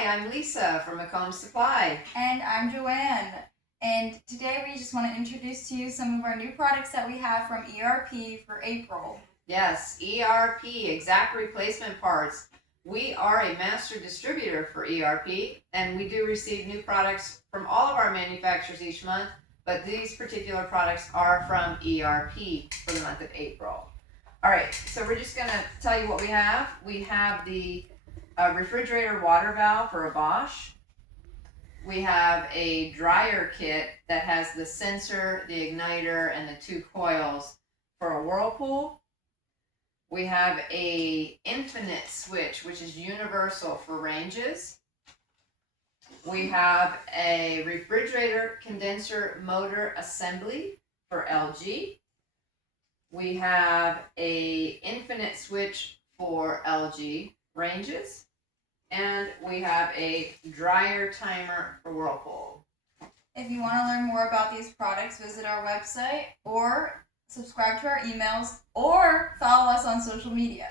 Hi, I'm Lisa from McCombs Supply. And I'm Joanne. And today we just want to introduce to you some of our new products that we have from ERP for April. Yes, ERP, Exact Replacement Parts. We are a master distributor for ERP, and we do receive new products from all of our manufacturers each month, but these particular products are from ERP for the month of April. All right, so we're just going to tell you what we have. We have the refrigerator water valve for a Bosch. We have a dryer kit that has the sensor, the igniter, and the 2 coils for a Whirlpool. We have a infinite switch, which is universal for ranges. We have a refrigerator condenser motor assembly for LG. We have a infinite switch for LG ranges. And we have a dryer timer for Whirlpool. If you want to learn more about these products, visit our website or subscribe to our emails or follow us on social media.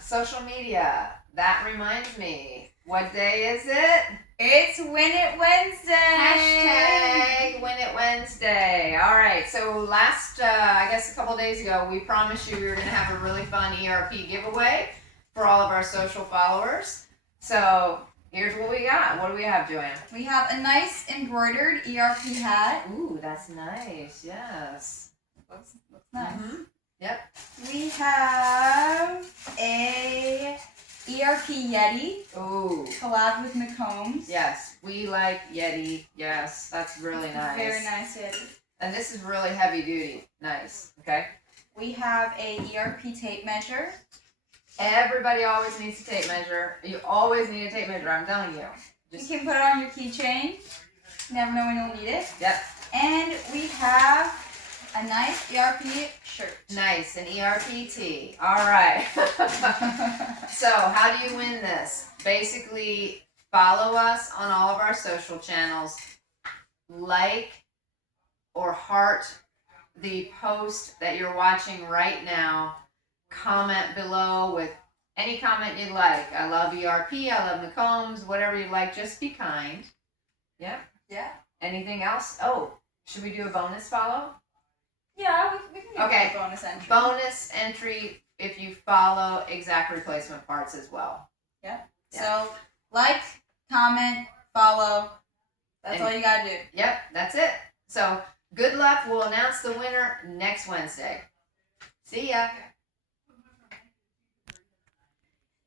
Social media. That reminds me. What day is it? It's Win It Wednesday. Hashtag Win It Wednesday. All right. So last, I guess a couple days ago, we promised you we were going to have a really fun ERP giveaway for all of our social followers. So here's what we got. What do we have, Joanne? We have a nice embroidered ERP hat. Ooh, that's nice. Yes. Looks nice. Mm-hmm. Yep. We have a ERP Yeti. Ooh. Collab with McCombs. Yes, we like Yeti. Yes, that's really nice. Very nice Yeti. And this is really heavy duty. Nice. Okay. We have a ERP tape measure. Everybody always needs a tape measure. You always need a tape measure, I'm telling you. You can put it on your keychain. You never know when you'll need it. Yep. And we have a nice ERP shirt. Nice, an ERP tee. All right. So, how do you win this? Basically, follow us on all of our social channels. Like or heart the post that you're watching right now. Comment below with any comment you'd like. I love ERP, I love McCombs, whatever you like. Just be kind. Yep. Yeah. Anything else? Oh, should we do a bonus follow? Yeah, we can do Okay. a bonus entry. Bonus entry if you follow Exact Replacement Parts as well. Yeah. Yeah. So, like, comment, follow. That's all you got to do. Yep, that's it. So, good luck. We'll announce the winner next Wednesday. See ya.